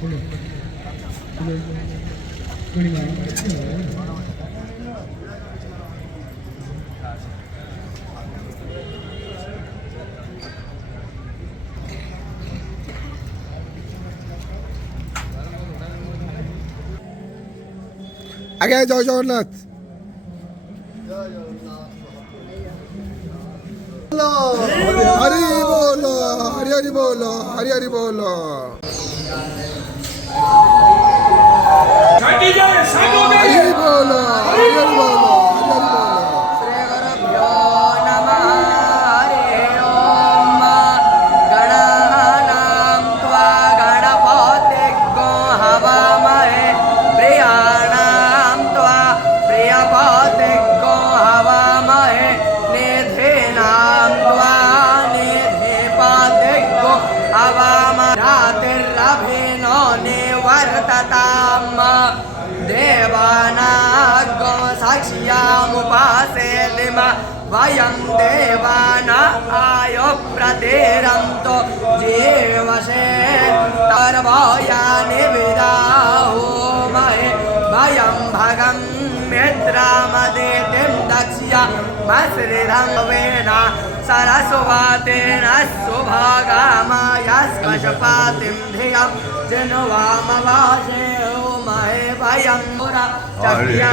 আগে জয় জগন্নাথ। হরি বল, হরি হরি বল, হরি হরি বল। হরি বল, হরি হরি বল, হরি হরি বল। देवानागो साक्ष्यामुपासेदिम वयं देवाना आयो प्रतिरन्तो जीवसे तर्वयानि विदाहोमहे वयं भगं मित्रामदितिं दक्ष्या मश्रिरं वेना सरस्वतेन सुभागामायस्कशपातिं धियं जिन्वामवासे महे भयं मुरा चक्रिया